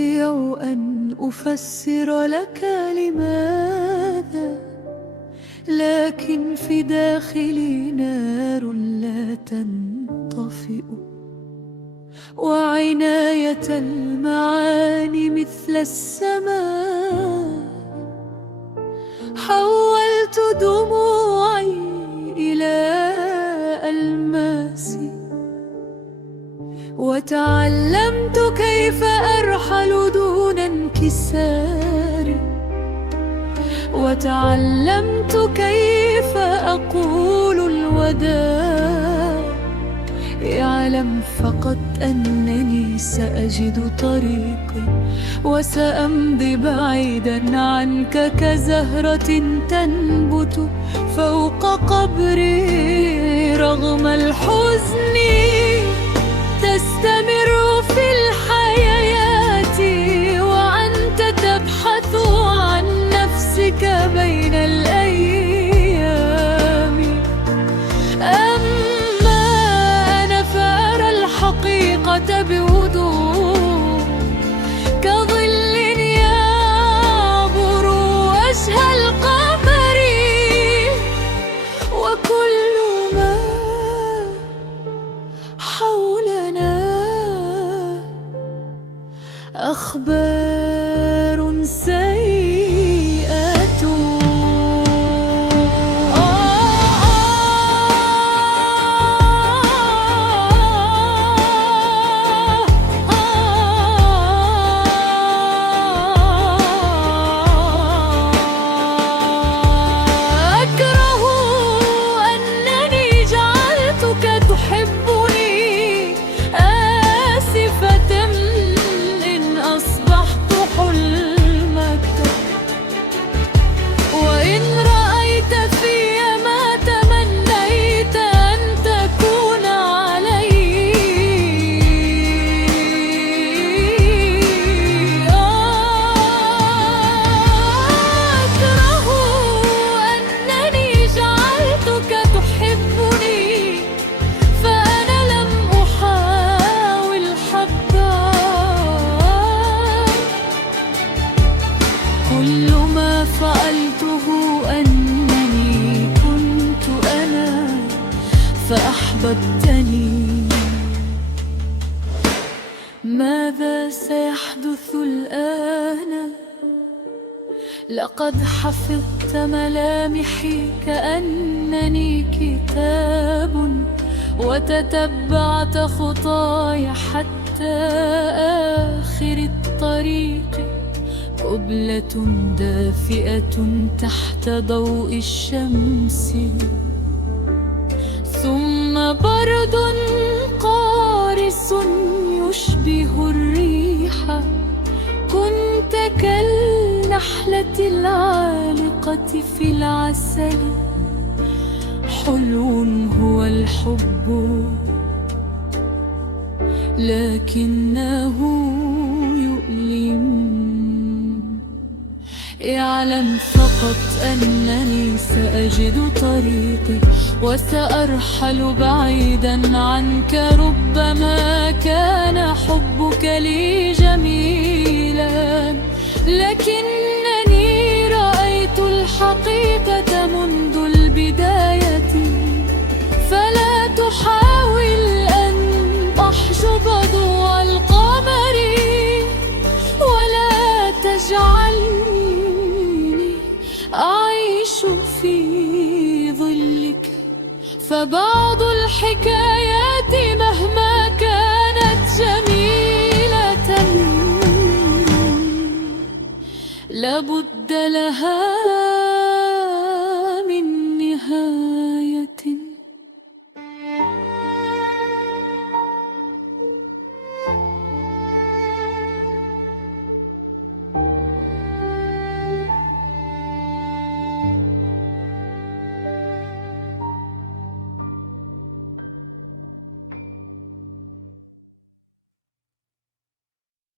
أستطيع أن أفسر لك لماذا، لكن في داخلي نار لا تنطفئ، وعناية المعاني مثل السماء. حولت دموعي إلى ألماس، وتعلمت كيف أرحل دون انكسار، وتعلمت كيف أقول الوداع. اعلم فقط أنني سأجد طريقي، وسأمضي بعيدا عنك كزهرة تنبت فوق قبري. رغم الحزن تستمر في الحياة، وأنت تبحث عن نفسك بين الأيام. أما أنا فأرى الحقيقة بوضوح، كظل يعبر وجه القمر، وكل ما حولنا أخبار سيئة. أكره أنني جعلتك تحبني، آسفة إن أصبحت حلمك. وإن رأيت في ما تمنيت أن تكون علي، أكره أنني جعلتك تحبني، فأنا لم أحاول حتى. كل ما فعلته أنني كنت أنا، فأحببتني. ماذا سيحدث الآن؟ لقد حفظت ملامحي كأنني كتاب، وتتبعت خطاي حتى آخر الطريق. قبلة دافئة تحت ضوء الشمس، ثم برد قارس يشبه الريح. كنت كالنحلة العالقة في العسل. حلو هو الحب، لكنه يؤلم. اعلم فقط أنني سأجد طريقي، وسأرحل بعيدا عنك. ربما كان حبك لي جميلا، لكنني رأيت الحقيقة منذ البداية. فلا تحاول أن أحجب ضوء القمر، ولا تجعلني أعيش في ظلك. فبعض الحكايات مهما كانت جميلة لابد لها